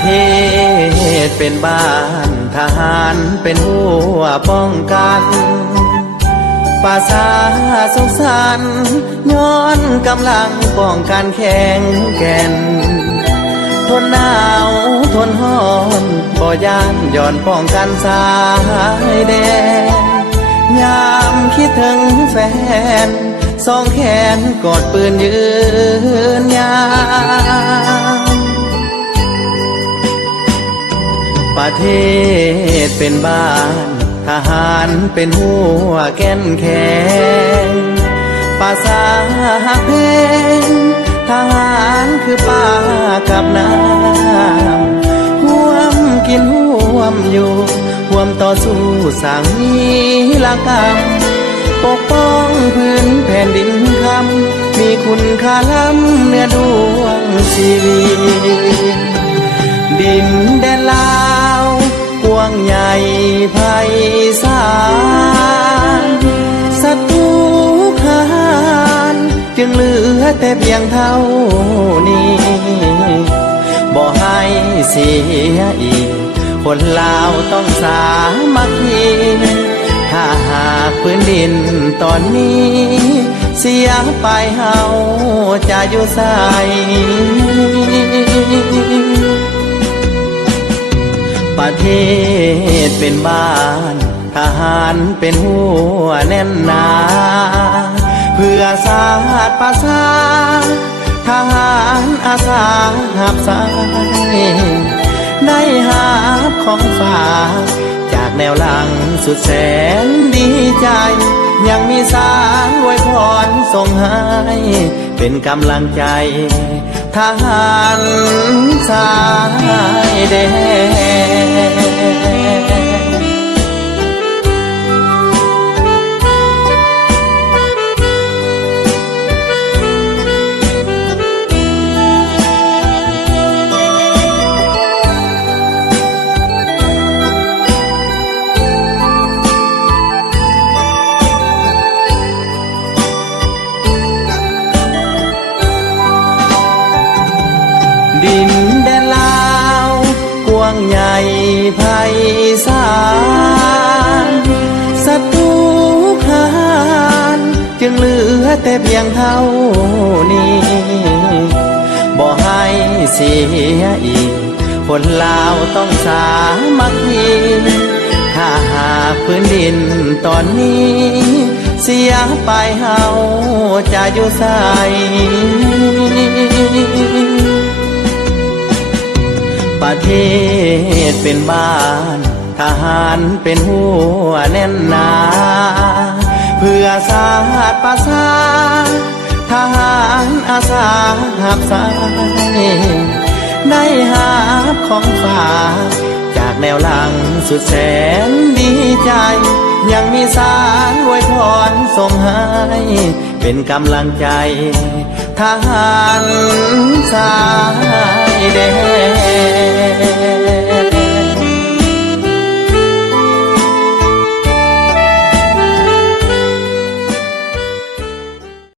เทศเป็นบ้านทหารเป็นหัวป้องกันภาษาสุขสันต์ย้อนกำลังป้องกันแข็งแกร่งทนหนาวทนร้อนบ่ย่านย้อนป้องกันสายแดนยามคิดถึงแฟนสองแขนกอดปืนยืนยามประเทศเป็นบ้านทหารเป็นหัวแก่นแข็งภาษาหักเพลงทหารคือป่ากับน้ำห่วมกินห่วมอยู่ห่วมต่อสู้สร้างวีรกรรมปกป้องพื้นแผ่นดินคำมีคุณค่าล้ำเนื้อดวงชีวิตดินแดนลาวกว้างใหญ่ไพศาลศัตรูขานจึงเหลือแต่เพียงเท่านี้บ่ให้เสียอีกคนลาวต้องสามัคคีถ้าหากพื้นดินตอนนี้เสียไปเฮาจะอยู่ไสประเทศเป็นบ้านทหารเป็นหัวแน่นหนาเพื่อชาติภาษาทหารอาสาหับสายได้หาบของฝากจากแนวหลังสุดแสนดีใจยังมีสารอวยพรส่งให้เป็นกำลังใจทหารสายแดนดินแดนลาวกว้างใหญ่ไพศาลศัตรูขานจึงเหลือแต่เพียงเท่านี้บ่ให้เสียอีกคนลาวต้องสามัคคีถ้าหากพื้นดินตอนนี้เสียไปเฮาจะอยู่ไสประเทศเป็นบ้านทหารเป็นหัวแน่นหนาเพื่อชาติภาษาทหารอาสาหับสายได้หาบของฝากจากแนวหลังสุดแสนดีใจยังมีสารอวยพรส่งให้เป็นกำลังใจทหารสายแดน